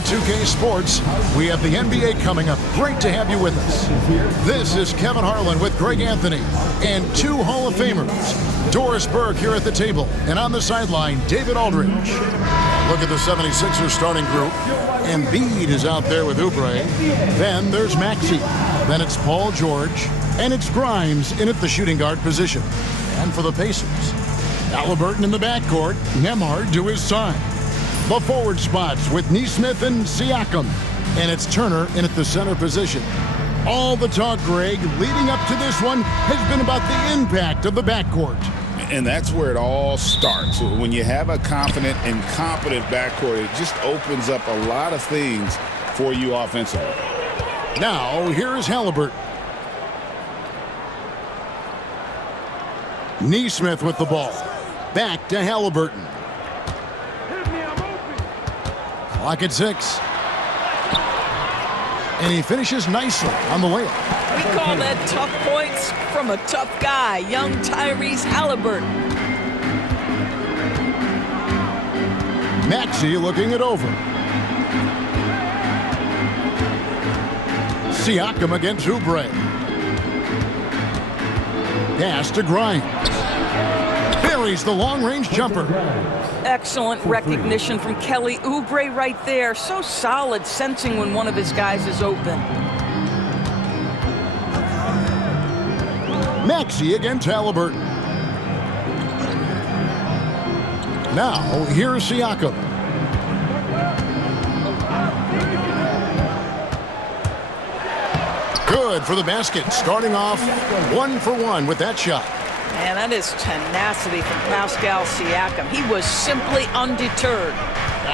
to 2K Sports. We have the NBA coming up. Great to have you with us. This is Kevin Harlan with Greg Anthony and two Hall of Famers. Doris Burke here at the table, and on the sideline, David Aldridge. Look at the 76ers starting group. Embiid is out there with Oubre. Then there's Maxey. Then it's Paul George. And it's Grimes in at the shooting guard position. And for the Pacers, Halliburton in the backcourt, Nembhard to his side. The forward spots with Nesmith and Siakam. And it's Turner in at the center position. All the talk, Greg, leading up to this one has been about the impact of the backcourt. And that's where it all starts. When you have a confident and competent backcourt, it just opens up a lot of things for you offensively. Now, here's Halliburton. Nesmith with the ball. Back to Halliburton. Clock at 6. And he finishes nicely on the layup. We call that tough points from a tough guy, young Tyrese Halliburton. Maxey looking it over. Siakam against Oubre. Pass to Grimes. Buries the long-range jumper. Excellent recognition from Kelly Oubre right there. So solid, sensing when one of his guys is open. Maxey against Halliburton. Now, here's Siakam. Good for the basket, starting off 1 for 1 with that shot. Man, that is tenacity from Pascal Siakam. He was simply undeterred.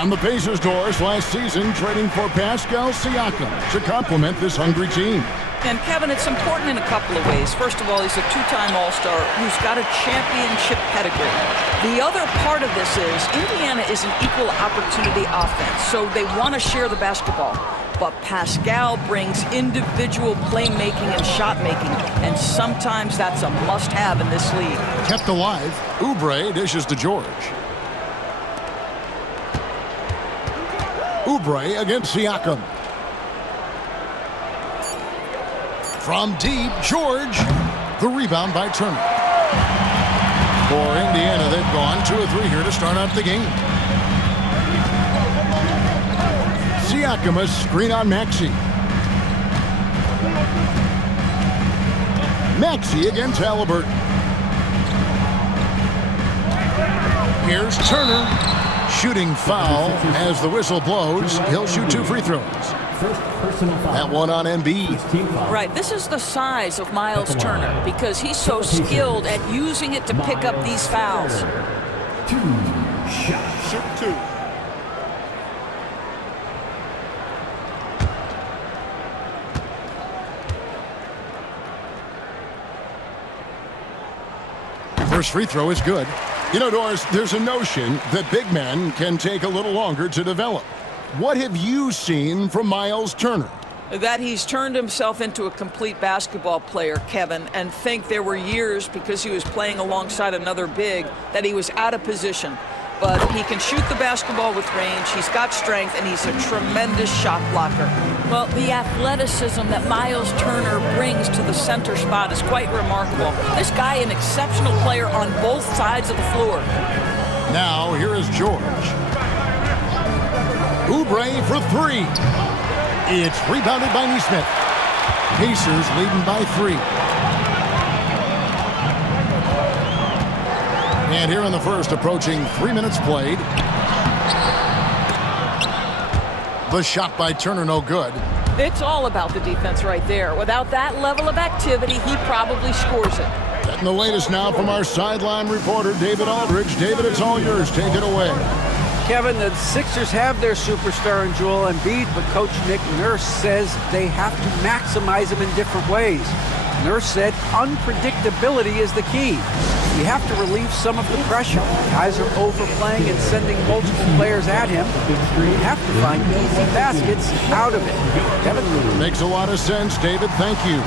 And the Pacers, Doris, last season trading for Pascal Siakam to complement this hungry team. And Kevin, it's important in a couple of ways. First of all, he's a two-time All-Star who's got a championship pedigree. The other part of this is Indiana is an equal opportunity offense, so they want to share the basketball. But Pascal brings individual playmaking and shot making, and sometimes that's a must-have in this league. Kept alive, Oubre dishes to George. Oubre against Siakam. From deep, George. The rebound by Turner. For Indiana, they've gone 2 of 3 here to start out the game. Siakam, a screen on Maxey. Maxey against Halliburton. Here's Turner. Shooting foul as the whistle blows. He'll shoot 2 free throws. That one on Embiid. Right, this is the size of Miles Turner because he's so skilled at using it to pick up these fouls. 2 shots. Shoot 2. First free throw is good. You know, Doris, there's a notion that big men can take a little longer to develop. What have you seen from Miles Turner? That he's turned himself into a complete basketball player, Kevin, and think there were years because he was playing alongside another big that he was out of position. But he can shoot the basketball with range, he's got strength, and he's a tremendous shot blocker. Well, the athleticism that Miles Turner brings to the center spot is quite remarkable. This guy, an exceptional player on both sides of the floor. Now, here is George. Oubre for 3. It's rebounded by Nesmith. Pacers leading by 3. And here in the first, approaching 3 minutes played. The shot by Turner, no good. It's all about the defense right there. Without that level of activity, he probably scores it. Getting the latest now from our sideline reporter, David Aldridge. David, it's all yours. Take it away. Kevin, the Sixers have their superstar in Joel Embiid, but Coach Nick Nurse says they have to maximize him in different ways. Nurse said unpredictability is the key. You have to relieve some of the pressure. Guys are overplaying and sending multiple players at him. You have to find easy baskets out of it. Kevin? Makes a lot of sense, David. Thank you.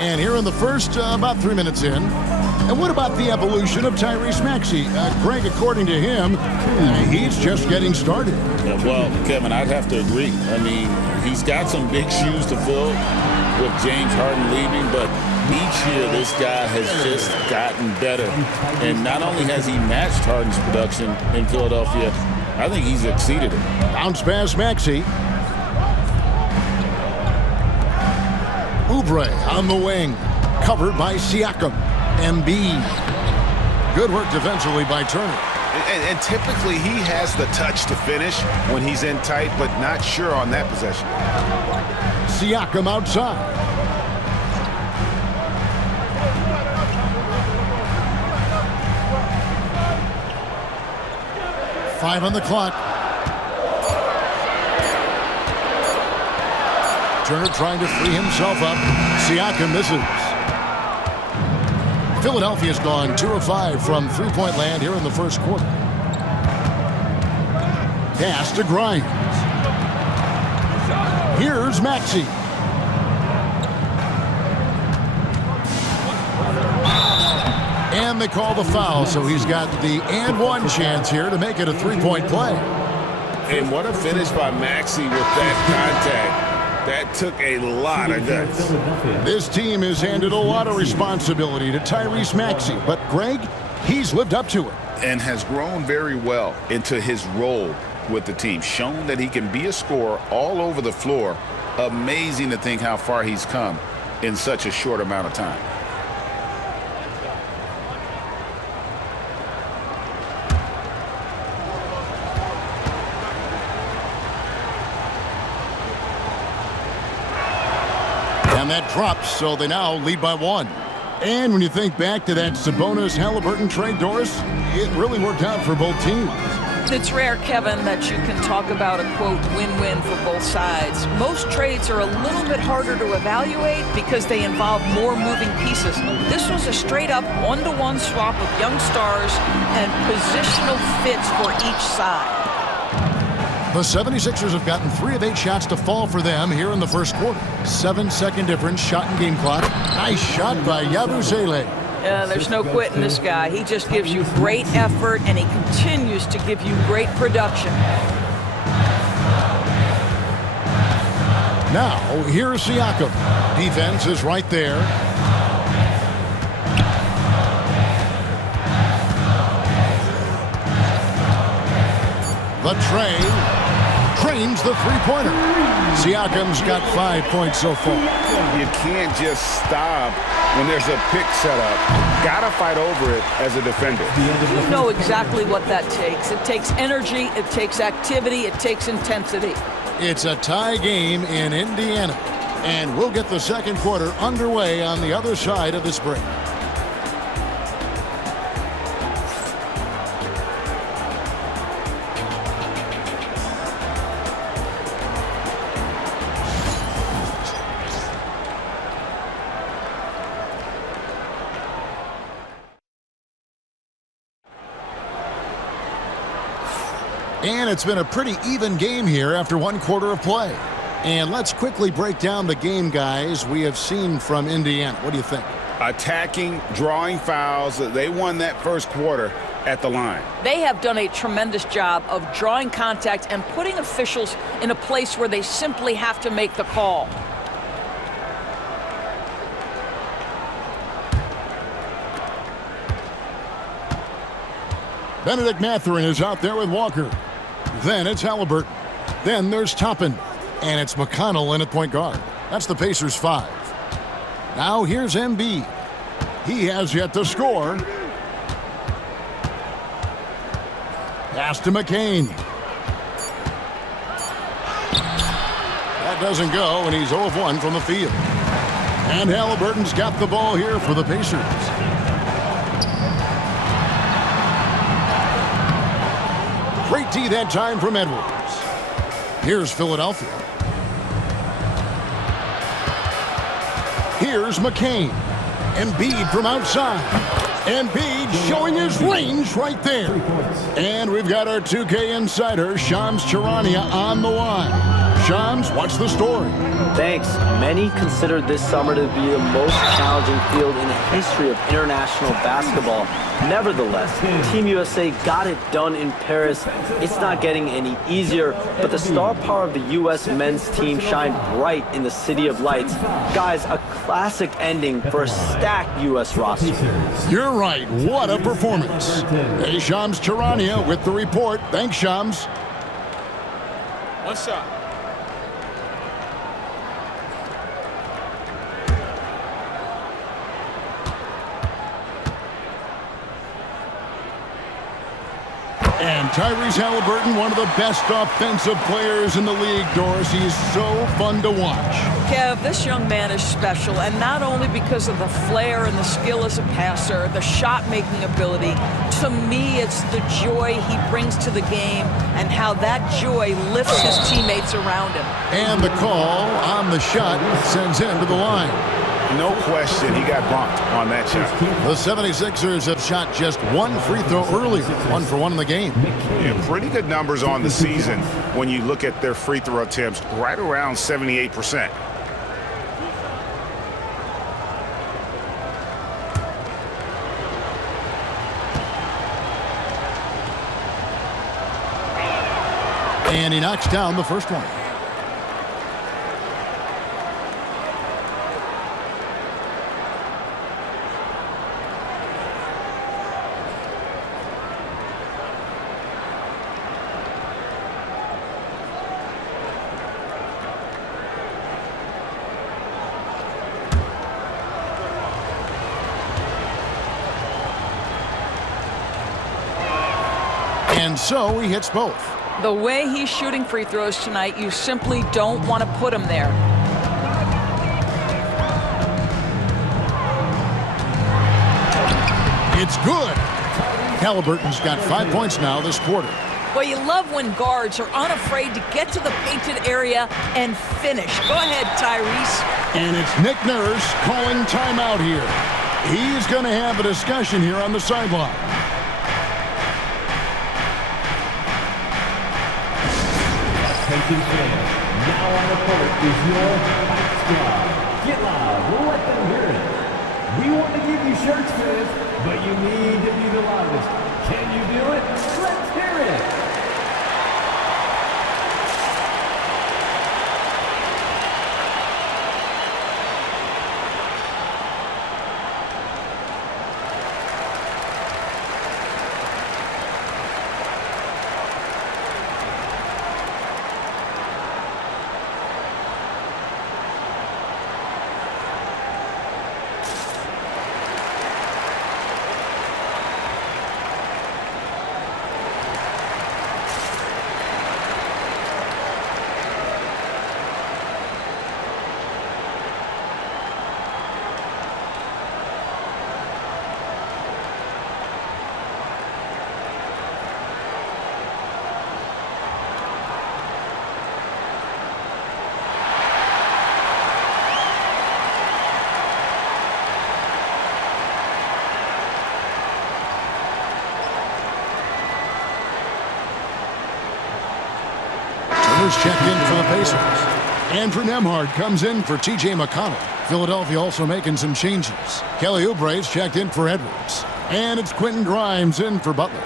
And here in the first, about 3 minutes in. And what about the evolution of Tyrese Maxey? Greg, according to him, he's just getting started. Well, Kevin, I'd have to agree. I mean, he's got some big shoes to fill with James Harden leaving, but each year this guy has just gotten better. And not only has he matched Harden's production in Philadelphia, I think he's exceeded it. Bounce pass Maxey. Oubre on the wing, covered by Siakam. Embiid. Good work defensively by Turner. And typically he has the touch to finish when he's in tight, but not sure on that possession. Siakam outside. Five on the clock. Turner trying to free himself up. Siakam misses. Philadelphia's gone 2 of 5 from three-point land here in the first quarter. Pass to Grimes. Here's Maxey. And they call the foul, so he's got the and one chance here to make it a three-point play. And what a finish by Maxey with that contact. That took a lot of guts. This team has handed a lot of responsibility to Tyrese Maxey, but Greg, he's lived up to it. And has grown very well into his role with the team. Shown that he can be a scorer all over the floor. Amazing to think how far he's come in such a short amount of time. And that drops, so they now lead by 1. And when you think back to that Sabonis-Halliburton trade, Doris, it really worked out for both teams. It's rare, Kevin, that you can talk about a, quote, win-win for both sides. Most trades are a little bit harder to evaluate because they involve more moving pieces. This was a straight-up one-to-one swap of young stars and positional fits for each side. The 76ers have gotten 3 of 8 shots to fall for them here in the first quarter. 7-second difference, shot and game clock. Nice shot by Yabusele. There's no quitting this guy. He just gives you great effort, and he continues to give you great production. Now, here's Siakam. Defense is right there. The tray. Trains the three-pointer. Siakam's got 5 points so far. You can't just stop when there's a pick set up. Gotta fight over it as a defender. You know exactly what that takes. It takes energy, it takes activity, it takes intensity. It's a tie game in Indiana. And we'll get the second quarter underway on the other side of this break. And it's been a pretty even game here after 1 quarter of play. And let's quickly break down the game, guys, we have seen from Indiana. What do you think? Attacking, drawing fouls. They won that first quarter at the line. They have done a tremendous job of drawing contact and putting officials in a place where they simply have to make the call. Benedict Mathurin is out there with Walker. Then it's Halliburton. Then there's Toppin. And it's McConnell in at point guard. That's the Pacers' 5. Now here's Embiid. He has yet to score. Pass to McCain. That doesn't go, and he's 0 of 1 from the field. And Halliburton's got the ball here for the Pacers. Great D that time from Edwards. Here's Philadelphia. Here's McCain. Embiid from outside. Embiid showing his range right there. And we've got our 2K insider, Shams Charania, on the line. Shams, what's the story? Thanks. Many consider this summer to be the most challenging field in the history of international basketball. Nevertheless, Team USA got it done in Paris. It's not getting any easier, but the star power of the U.S. men's team shined bright in the City of Lights. Guys, a classic ending for a stacked U.S. roster. You're right. What a performance. Hey, Shams Charania with the report. Thanks, Shams. One shot. And Tyrese Halliburton, one of the best offensive players in the league, Doris. He's so fun to watch. Kev, this young man is special, and not only because of the flair and the skill as a passer, the shot-making ability. To me, it's the joy he brings to the game and how that joy lifts his teammates around him. And the call on the shot sends him to the line. No question, he got bumped on that shot. The 76ers have shot just one free throw earlier, 1 for 1 in the game. Yeah, pretty good numbers on the season when you look at their free throw attempts, right around 78%. And he knocks down the first one. And so he hits both. The way he's shooting free throws tonight, you simply don't want to put him there. It's good. Halliburton's got 5 points now this quarter. Well, you love when guards are unafraid to get to the painted area and finish. Go ahead, Tyrese. And it's Nick Nurse calling timeout here. He's going to have a discussion here on the sideline. Attention fans, now on the court is your Fight Squad. Get loud, let them hear it. We want to give you shirts, fans, but you need to be the loudest. Can you do it? Let's hear it. Checked in for the Pacers. Andrew Nembhard comes in for T.J. McConnell. Philadelphia also making some changes. Kelly Oubre's checked in for Edwards. And it's Quentin Grimes in for Butler.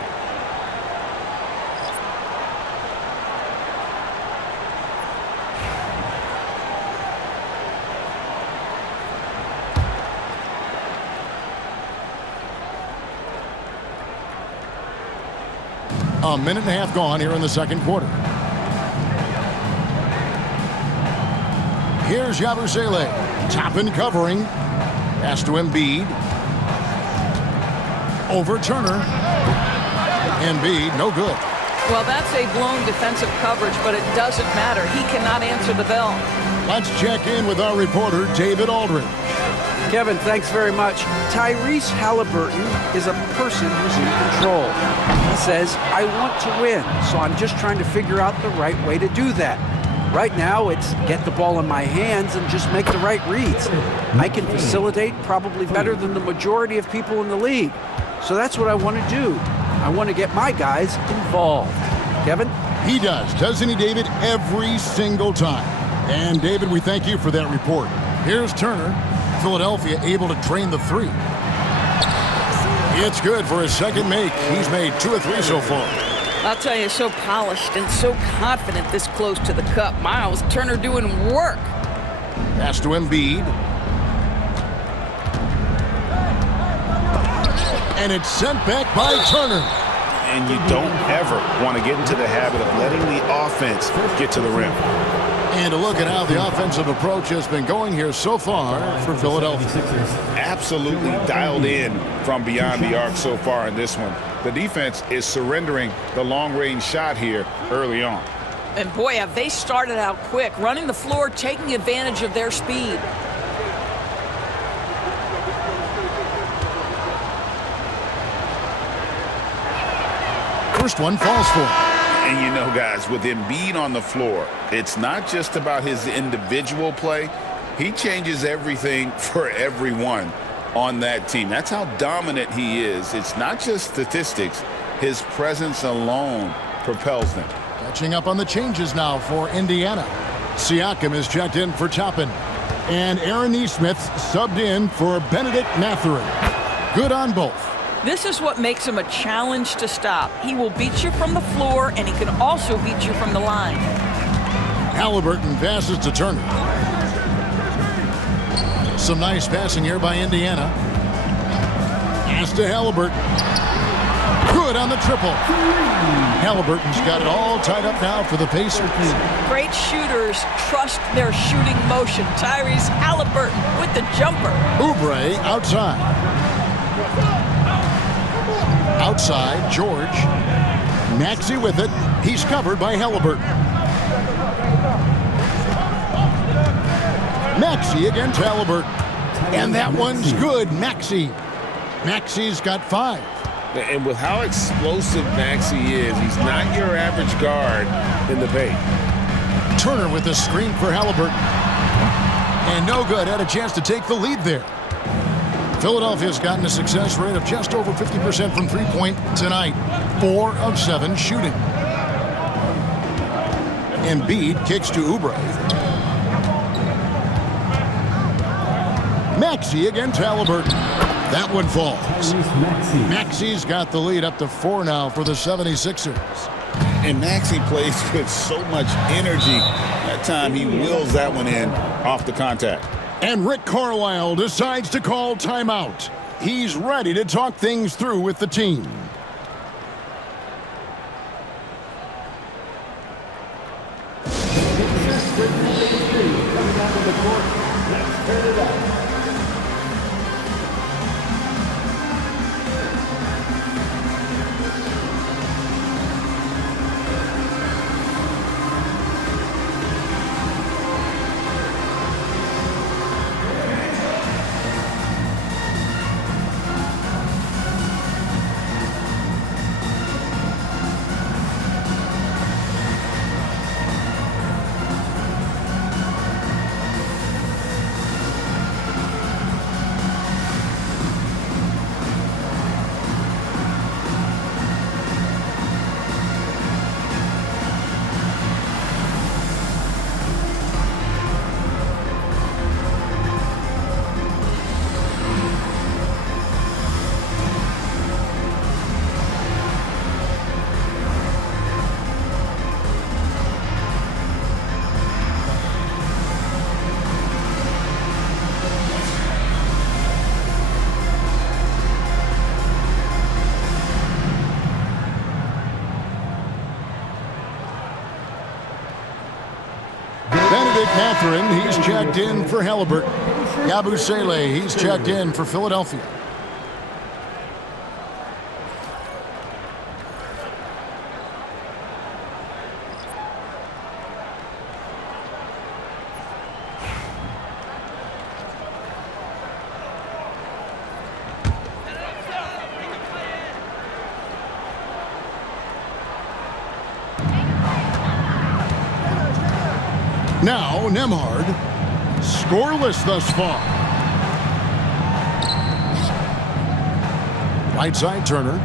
A minute and a half gone here in the second quarter. Here's Yabusele, top and covering. Pass to Embiid. Over Turner. Embiid, no good. Well, that's a blown defensive coverage, but it doesn't matter. He cannot answer the bell. Let's check in with our reporter, David Aldridge. Kevin, thanks very much. Tyrese Halliburton is a person who's in control. He says, I want to win, so I'm just trying to figure out the right way to do that. Right now, it's get the ball in my hands and just make the right reads. I can facilitate probably better than the majority of people in the league. So that's what I want to do. I want to get my guys involved. Kevin? He does, doesn't he, David? Every single time. And, David, we thank you for that report. Here's Turner. Philadelphia able to drain the three. It's good for his second make. He's made 2 of 3 so far. I'll tell you, so polished and so confident this close to the cup. Miles Turner doing work. Pass to Embiid. And it's sent back by Turner. And you don't ever want to get into the habit of letting the offense get to the rim. And a look at how the offensive approach has been going here so far for Philadelphia. Absolutely dialed in from beyond the arc so far in this one. The defense is surrendering the long-range shot here early on. And boy, have they started out quick, running the floor, taking advantage of their speed. First one falls for him. And you know, guys, with Embiid on the floor, it's not just about his individual play. He changes everything for everyone on that team. That's how dominant he is. It's not just statistics. His presence alone propels them. Catching up on the changes now for Indiana. Siakam is checked in for Toppin. And Aaron Nesmith subbed in for Benedict Mathurin. Good on both. This is what makes him a challenge to stop. He will beat you from the floor, and he can also beat you from the line. Halliburton passes to Turner. Some nice passing here by Indiana. Pass to Halliburton. Good on the triple. Halliburton's got it all tied up now for the Pacers. Great shooters trust their shooting motion. Tyrese Halliburton with the jumper. Oubre outside. Outside, George. Maxey with it. He's covered by Halliburton. Maxey against Halliburton. And that one's good. Maxey. Maxey's got 5. And with how explosive Maxey is, he's not your average guard in the paint. Turner with a screen for Halliburton. And no good. Had a chance to take the lead there. Philadelphia's gotten a success rate of just over 50% from three-point tonight. 4 of 7 shooting. Embiid kicks to Oubre. Maxey against Halliburton. That one falls. Maxey's got the lead up to 4 now for the 76ers. And Maxey plays with so much energy. That time he wheels that one in off the contact. And Rick Carlisle decides to call timeout. He's ready to talk things through with the team. Benedict Mathurin, he's checked in for Halliburton. Yabusele, he's checked in for Philadelphia. Now, Nembhard, scoreless thus far. Right side, Turner.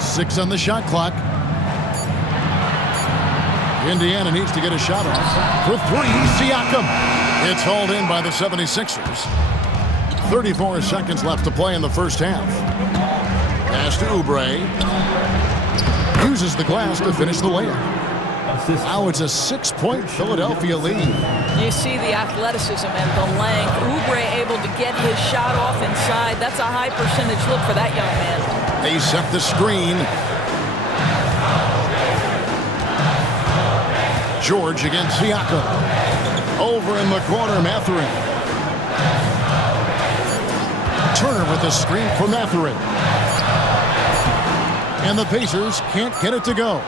6 on the shot clock. Indiana needs to get a shot off. For three, Siakam. It's hauled in by the 76ers. 34 seconds left to play in the first half. Pass to Oubre. Uses the glass to finish the layup. Now it's a 6-point Philadelphia lead. You see the athleticism and the length. Oubre able to get his shot off inside. That's a high percentage look for that young man. They set the screen. George against Siakam. Over in the corner, Mathurin. Turner with the screen for Mathurin. And the Pacers can't get it to go.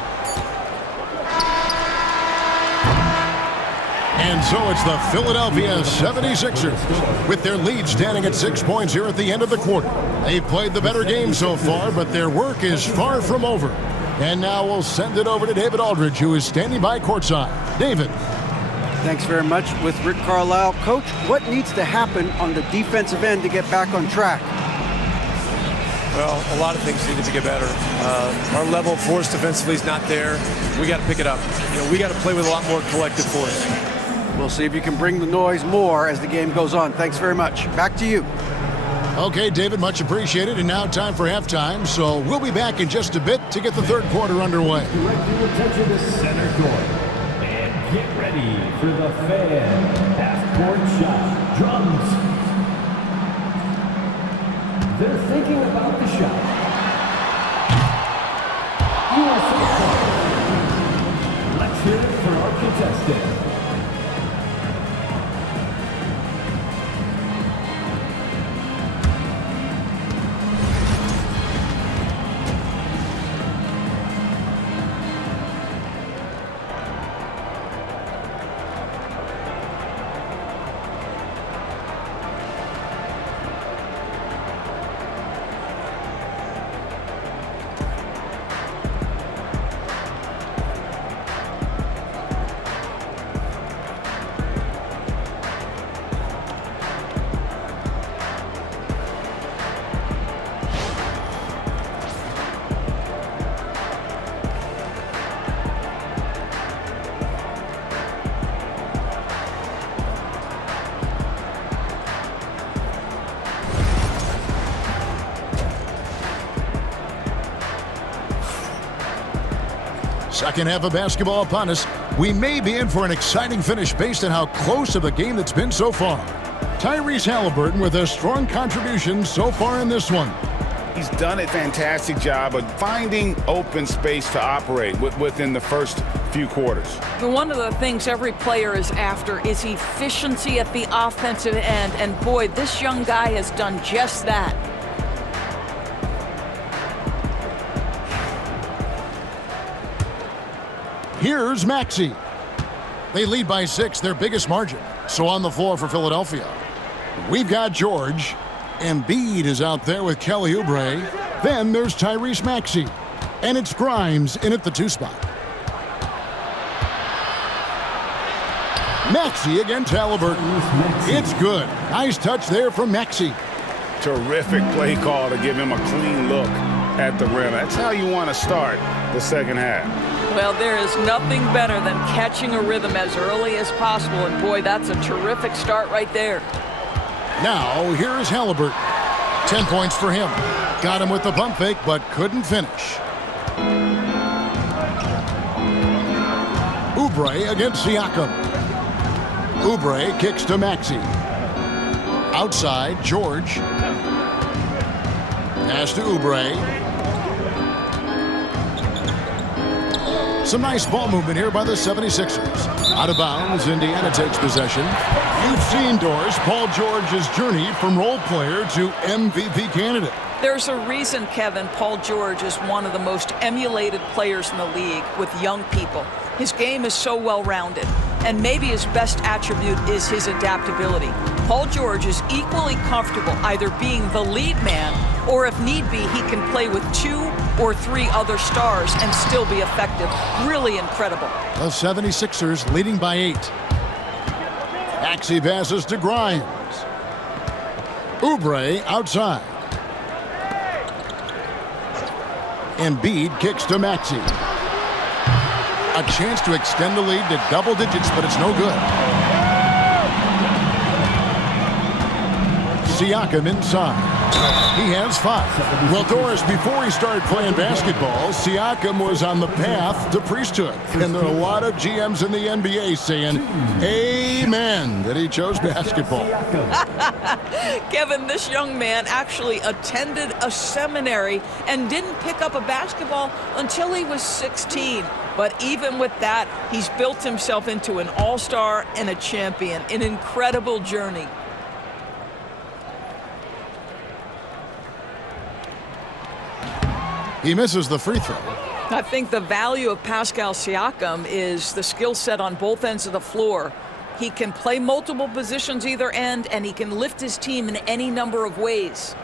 And so it's the Philadelphia 76ers with their lead standing at 6 points here at the end of the quarter. They've played the better game so far, but their work is far from over. And now we'll send it over to David Aldridge, who is standing by courtside. David. Thanks very much with Rick Carlisle. Coach, what needs to happen on the defensive end to get back on track? Well, a lot of things need to get better. Our level of force defensively is not there. We got to pick it up. We got to play with a lot more collective force. We'll see if you can bring the noise more as the game goes on. Thanks very much. Back to you. Okay, David, much appreciated. And now time for halftime. So we'll be back in just a bit to get the third quarter underway. Direct your attention to center court. And get ready for the fan half-court shot. Drums. They're thinking about the shot. USA. Let's hear it for our contestant. Second half of basketball upon us. We may be in for an exciting finish based on how close of a game that's been so far. Tyrese Halliburton with a strong contribution so far in this one. He's done a fantastic job of finding open space to operate within the first few quarters. One of the things every player is after is efficiency at the offensive end. And boy, this young guy has done just that. Here's Maxey. They lead by 6, their biggest margin. So on the floor for Philadelphia, we've got George. Embiid is out there with Kelly Oubre. Then there's Tyrese Maxey. And it's Grimes in at the 2 spot. Maxey against Halliburton. It's good. Nice touch there from Maxey. Terrific play call to give him a clean look at the rim. That's how you want to start the second half. Well, there is nothing better than catching a rhythm as early as possible. And boy, that's a terrific start right there. Now, here's Halliburton. 10 points for him. Got him with the pump fake, but couldn't finish. Oubre against Siakam. Oubre kicks to Maxey. Outside, George. Pass to Oubre. Some nice ball movement here by the 76ers. Out of bounds, Indiana takes possession. You've seen, Doris, Paul George's journey from role player to MVP candidate. There's a reason, Kevin, Paul George is one of the most emulated players in the league with young people. His game is so well-rounded, and maybe his best attribute is his adaptability. Paul George is equally comfortable either being the lead man, or if need be, he can play with 2 or 3 other stars and still be effective. Really incredible. The 76ers leading by 8. Maxey passes to Grimes. Oubre outside. Embiid kicks to Maxey. A chance to extend the lead to double digits, but it's no good. Siakam inside. He has 5. Well, Doris, before he started playing basketball, Siakam was on the path to priesthood. And there are a lot of GMs in the NBA saying, amen, that he chose basketball. Kevin, this young man actually attended a seminary and didn't pick up a basketball until he was 16. But even with that, he's built himself into an all-star and a champion. An incredible journey. He misses the free throw. I think the value of Pascal Siakam is the skill set on both ends of the floor. He can play multiple positions either end, and he can lift his team in any number of ways.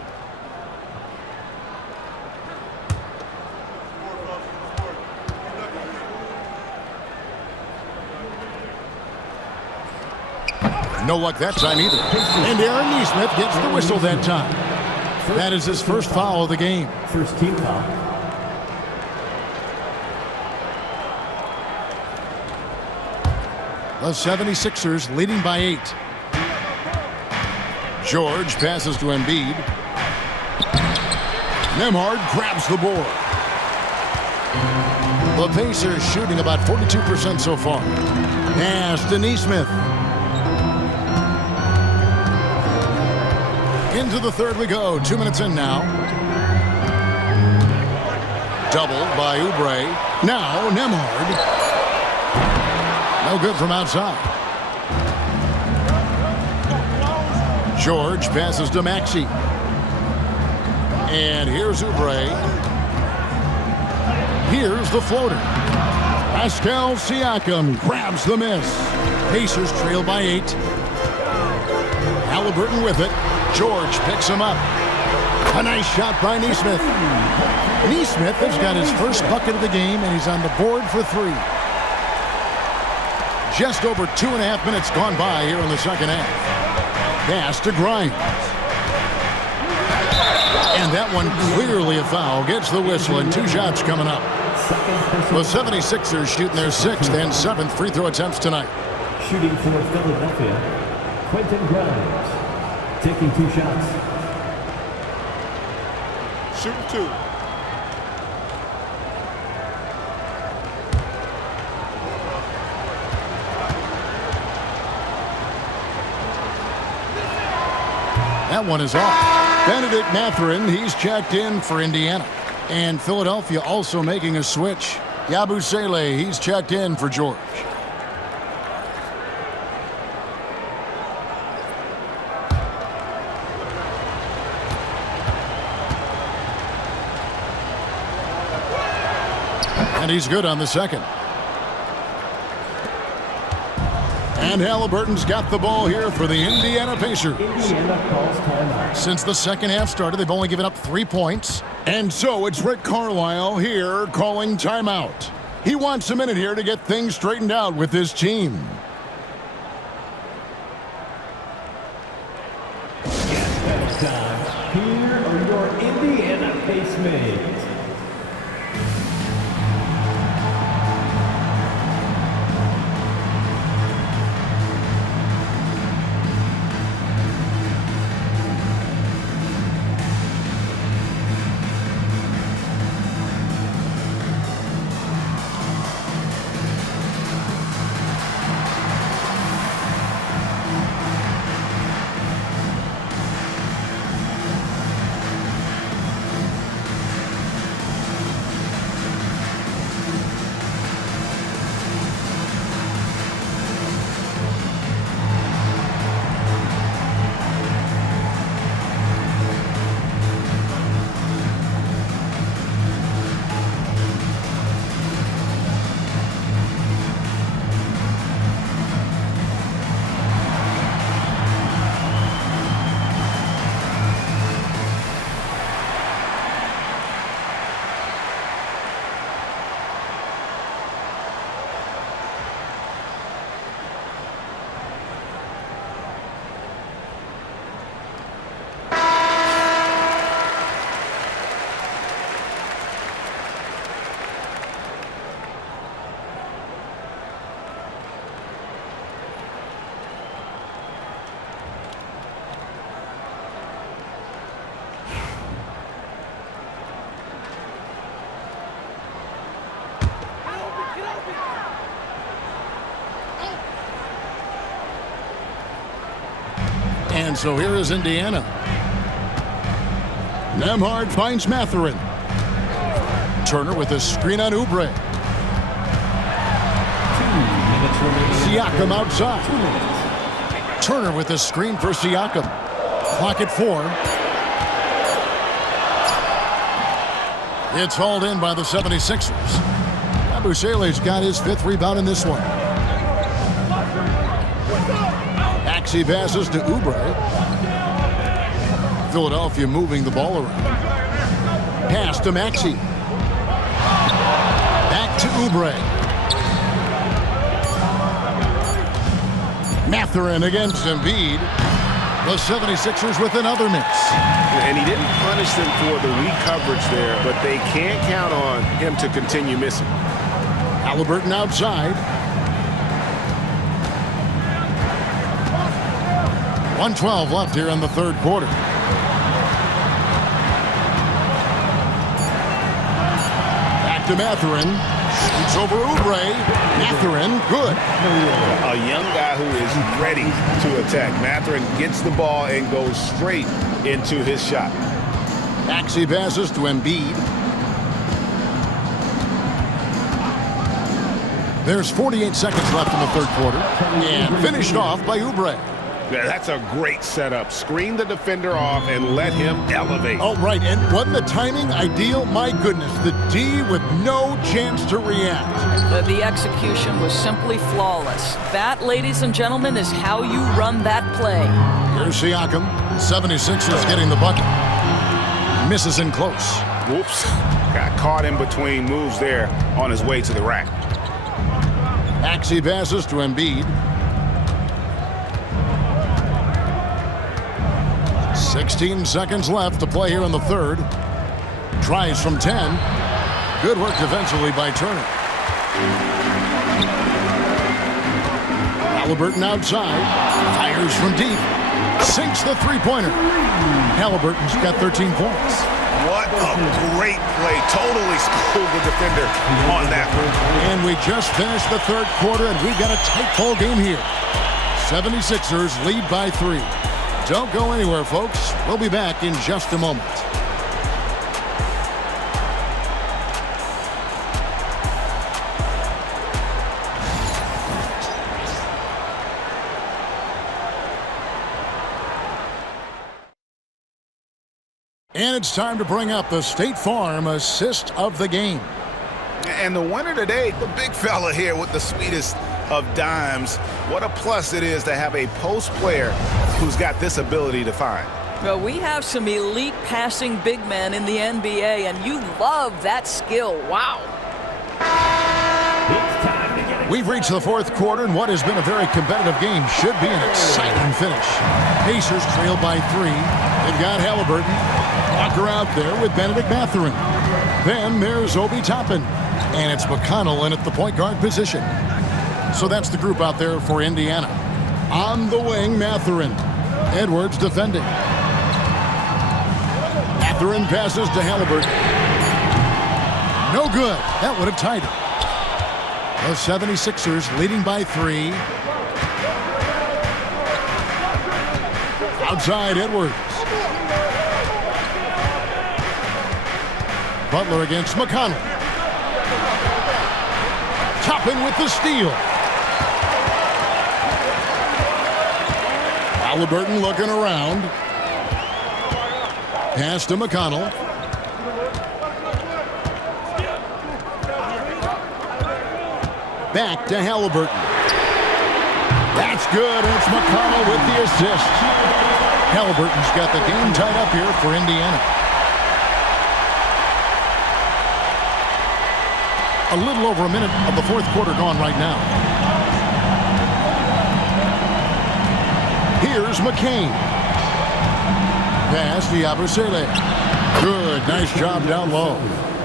No luck that time either. And Aaron Nesmith gets the whistle that time. That is his first foul of the game. First team foul. The 76ers leading by 8. George passes to Embiid. Nembhard grabs the board. The Pacers shooting about 42% so far. Pass to Nesmith. Into the third we go. 2 minutes in now. Double by Oubre. Now Nembhard. No good from outside. George passes to Maxey. And here's Oubre. Here's the floater. Pascal Siakam grabs the miss. Pacers trail by 8. Halliburton with it. George picks him up. A nice shot by Nesmith. Nesmith has got his first bucket of the game, and he's on the board for 3. Just over 2.5 minutes gone by here in the second half. Pass to Grimes. And that one clearly a foul. Gets the whistle, and 2 shots coming up. The 76ers shooting their 6th and 7th free throw attempts tonight. Shooting for Philadelphia, Quentin Grimes. Taking 2 shots. Shoot 2. That one is off. Benedict Mathurin, he's checked in for Indiana. And Philadelphia also making a switch. Yabusele, he's checked in for George. And he's good on the second. And Halliburton's got the ball here for the Indiana Pacers. Indiana calls timeout. Since the second half started, they've only given up 3 points. And so it's Rick Carlisle here calling timeout. He wants a minute here to get things straightened out with his team. Time. Here are your Indiana Pacemates. And so here is Indiana. Nembhard finds Mathurin. Turner with a screen on Oubre. Siakam outside. Turner with a screen for Siakam. Clock at 4. It's hauled in by the 76ers. Yabusele's got his 5th rebound in this one. Maxey passes to Oubre. Philadelphia moving the ball around. Pass to Maxey. Back to Oubre. Mathurin against Embiid. The 76ers with another miss. And he didn't punish them for the weak coverage there, but they can't count on him to continue missing. Halliburton outside. 1:12 left here in the third quarter. Back to Mathurin. Shoots over Oubre. Mathurin, good. A young guy who is ready to attack. Mathurin gets the ball and goes straight into his shot. Maxey passes to Embiid. There's 48 seconds left in the third quarter. And finished off by Oubre. Yeah, that's a great setup. Screen the defender off and let him elevate. Oh, right. And wasn't the timing ideal? My goodness. The D with no chance to react. The execution was simply flawless. That, ladies and gentlemen, is how you run that play. Here's Siakam. 76ers getting the bucket. Misses in close. Whoops. Got caught in between moves there on his way to the rack. Maxey passes to Embiid. 16 seconds left to play here in the third. Tries from 10. Good work defensively by Turner. Halliburton outside. Fires from deep. Sinks the three-pointer. Halliburton's got 13 points. What a great play. Totally schooled the defender on that one. And we just finished the third quarter, and we've got a tight ball game here. 76ers lead by 3. Don't go anywhere, folks. We'll be back in just a moment. And it's time to bring up the State Farm assist of the game. And the winner today, the big fella here with the sweetest of dimes. What a plus it is to have a post player who's got this ability to find. Well, we have some elite passing big men in the NBA, and you love that skill. Wow. We've reached the fourth quarter, and what has been a very competitive game should be an exciting finish. Pacers trail by 3. They've got Halliburton. Walker out there with Benedict Mathurin. Then there's Obi Toppin. And it's McConnell in at the point guard position. So that's the group out there for Indiana. On the wing, Mathurin. Edwards defending. Mathurin passes to Halliburton. No good. That would have tied it. The 76ers leading by 3. Outside, Edwards. Butler against McConnell. Toppin with the steal. Halliburton looking around. Pass to McConnell. Back to Halliburton. That's good. It's McConnell with the assist. Halliburton's got the game tied up here for Indiana. A little over a minute of the fourth quarter gone right now. Here's McCain. Pass to Yabusele. Good. Nice job down low.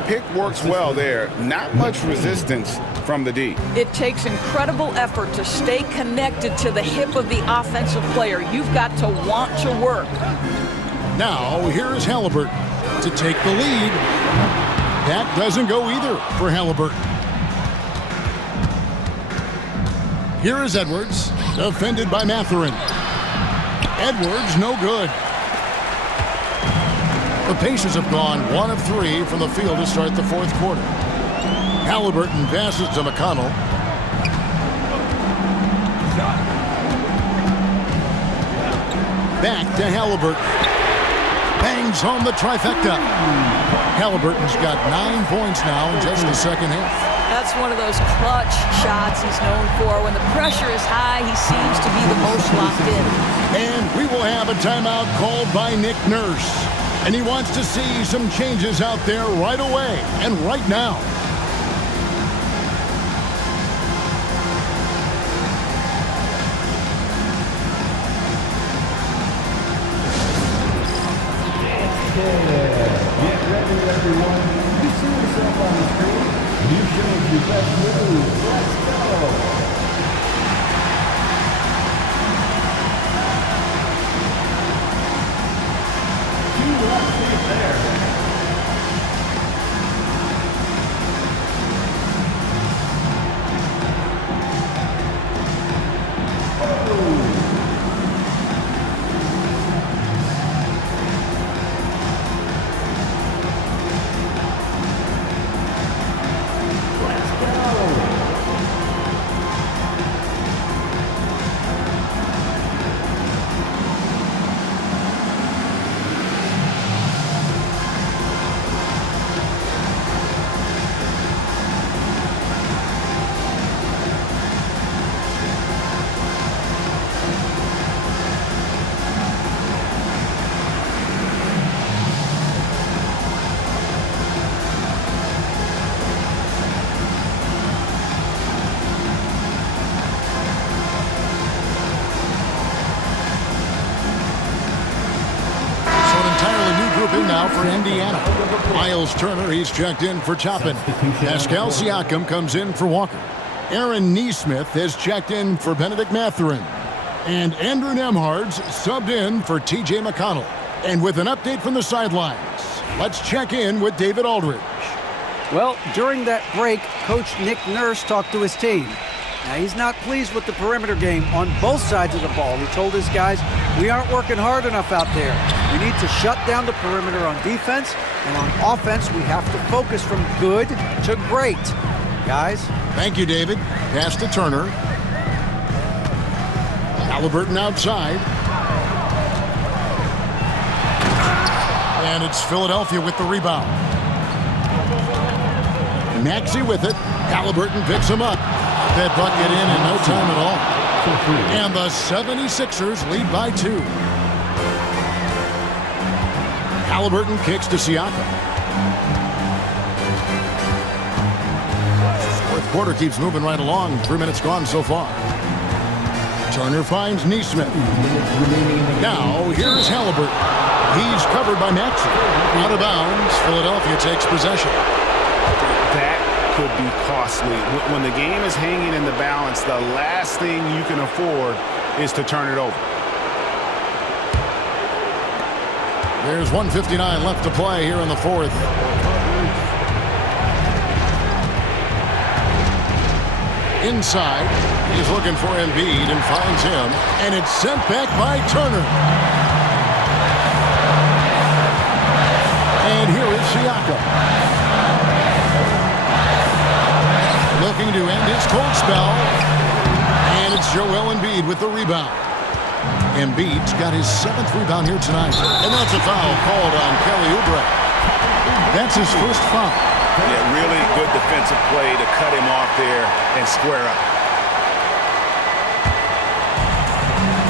Pick works well there. Not much resistance from the D. It takes incredible effort to stay connected to the hip of the offensive player. You've got to want to work. Now, here is Halliburton to take the lead. That doesn't go either for Halliburton. Here is Edwards, defended by Mathurin. Edwards, no good. The Pacers have gone 1 of 3 from the field to start the fourth quarter. Halliburton passes to McConnell. Back to Halliburton. Bangs home the trifecta. Halliburton's got 9 points now in just the second half. That's one of those clutch shots he's known for. When the pressure is high, he seems to be the most locked in. And we will have a timeout called by Nick Nurse. And he wants to see some changes out there right away and right now. Get ready, everyone. You see yourself on the screen. You showed your best moves. Let's go. Two left feet there. Now for Indiana. Miles Turner, he's checked in for Toppin. Pascal Siakam comes in for Walker. Aaron Nesmith has checked in for Benedict Mathurin. And Andrew Nembhard's subbed in for TJ McConnell. And with an update from the sidelines, let's check in with David Aldridge. Well, during that break, Coach Nick Nurse talked to his team. Now, he's not pleased with the perimeter game on both sides of the ball. He told his guys, we aren't working hard enough out there. We need to shut down the perimeter on defense, and on offense, we have to focus from good to great. Guys? Thank you, David. Pass to Turner. Halliburton outside. And it's Philadelphia with the rebound. Maxey with it. Halliburton picks him up. That bucket in no time at all. And the 76ers lead by 2. Halliburton kicks to Siakam. Fourth quarter keeps moving right along. 3 minutes gone so far. Turner finds Nesmith. Now, here's Halliburton. He's covered by Maxey. Out of bounds, Philadelphia takes possession. That could be costly. When the game is hanging in the balance, the last thing you can afford is to turn it over. There's 1:59 left to play here in the fourth. Inside, he's looking for Embiid and finds him, and it's sent back by Turner. And here is Siakam. Looking to end his cold spell. And it's Joel Embiid with the rebound. Embiid's got his 7th rebound here tonight. And that's a foul called on Kelly Oubre. That's his first foul. Yeah, really good defensive play to cut him off there and square up.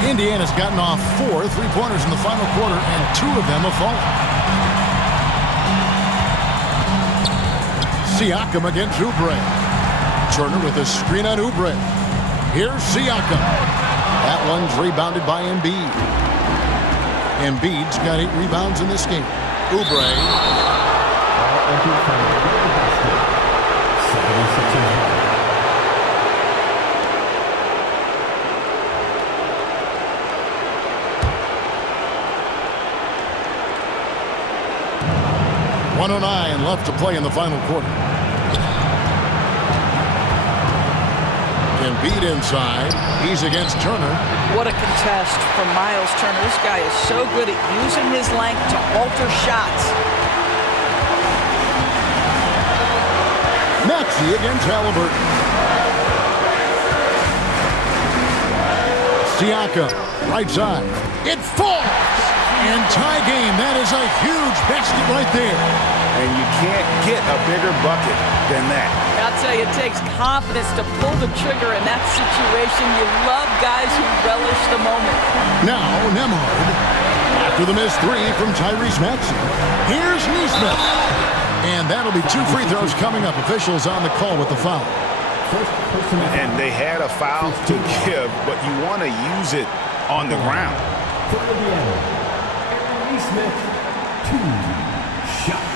Indiana's gotten off 4 3-pointers in the final quarter, and 2 of them have fallen. Siakam against Oubre. Turner with a screen on Oubre. Here's Siakam. That one's rebounded by Embiid. Embiid's got 8 rebounds in this game. Oubre. .109 left to play in the final quarter. Embiid inside. He's against Turner. What a contest from Miles Turner. This guy is so good at using his length to alter shots. Maxey against Halliburton. Siakam, right side. It falls! And tie game. That is a huge basket right there. And you can't get a bigger bucket than that. I'll tell you, it takes confidence to pull the trigger in that situation. You love guys who relish the moment. Now, Nembhard. After the missed three from Tyrese Maxey. Here's Nesmith. And that'll be 2 free throws coming up. Officials on the call with the foul. And they had a foul to give, but you want to use it on the ground. For Indiana, Aaron Nesmith, 2 shots.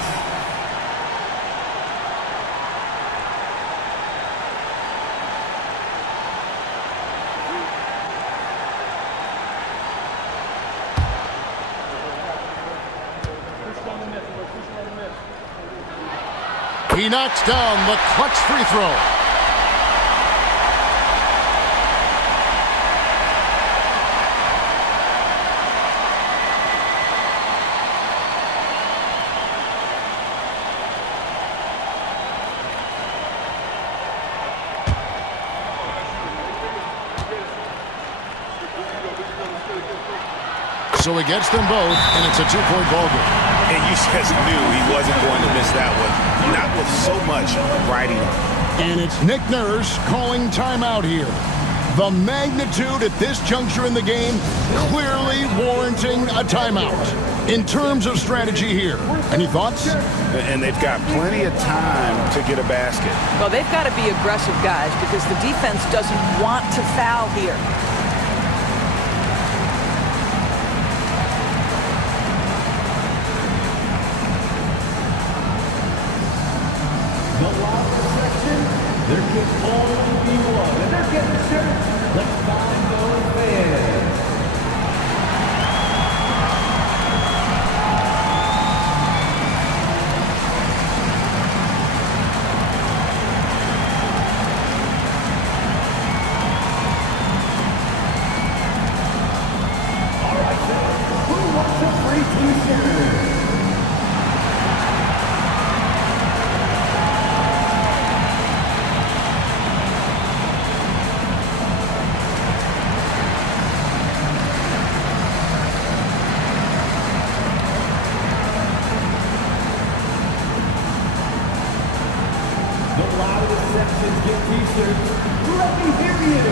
He knocks down the clutch free throw. So he gets them both, and it's a 2-point ball game. And you just knew he wasn't going to miss that one. Not with so much riding on. And it's Nick Nurse calling timeout here. The magnitude at this juncture in the game clearly warranting a timeout. In terms of strategy here, any thoughts? And they've got plenty of time to get a basket. Well, they've got to be aggressive guys because the defense doesn't want to foul here. The locker section, there can only be one. And they're getting shirts. Let's find those fans. All right, then. Who wants a free t-shirt? The loudest sections get t-shirts. Let me hear you.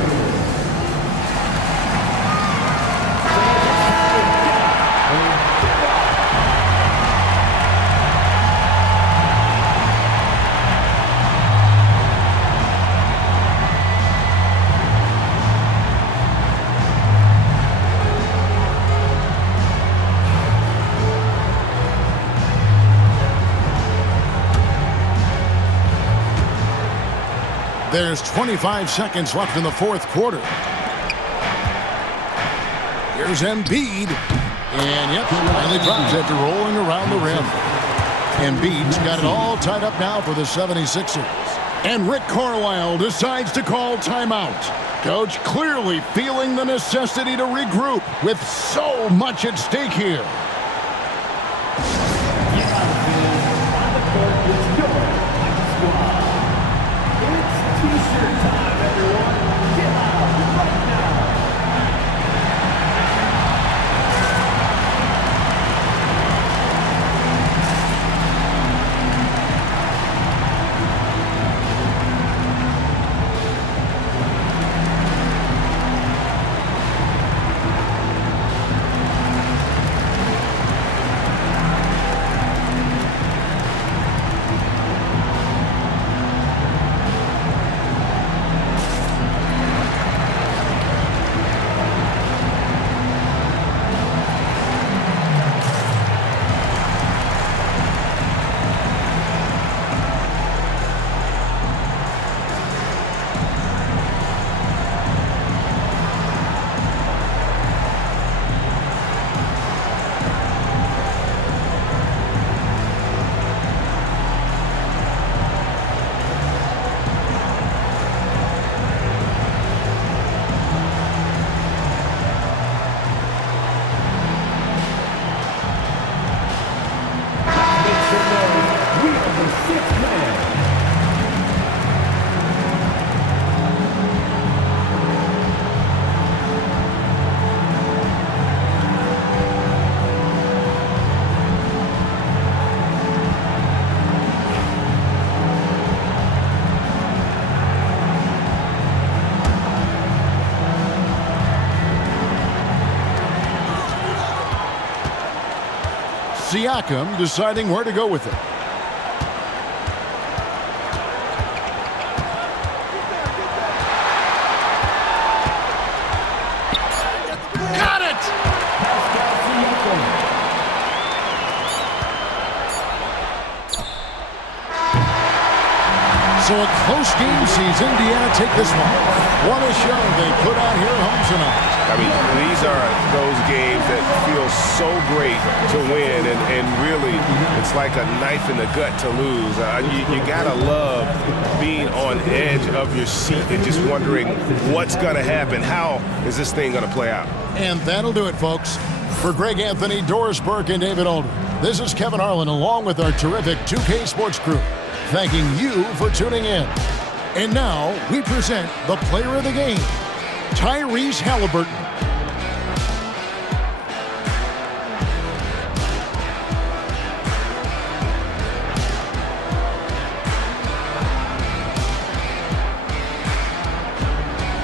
There's 25 seconds left in the fourth quarter. Here's Embiid. And yep, finally drops after rolling around the rim. Embiid's got it all tied up now for the 76ers. And Rick Carlisle decides to call timeout. Coach clearly feeling the necessity to regroup with so much at stake here. T-shirt time, everyone. Get loud right now. Siakam deciding where to go with it. Got it! So a close game sees Indiana take this one. What a show they put on here at home tonight. I mean, these are those games that feel so great to win, and really, it's like a knife in the gut to lose. You gotta love being on edge of your seat and just wondering what's gonna happen. How is this thing gonna play out? And that'll do it, folks. For Greg Anthony, Doris Burke, and David Aldridge, this is Kevin Harlan along with our terrific 2K Sports crew, thanking you for tuning in. And now we present the player of the game, Tyrese Halliburton.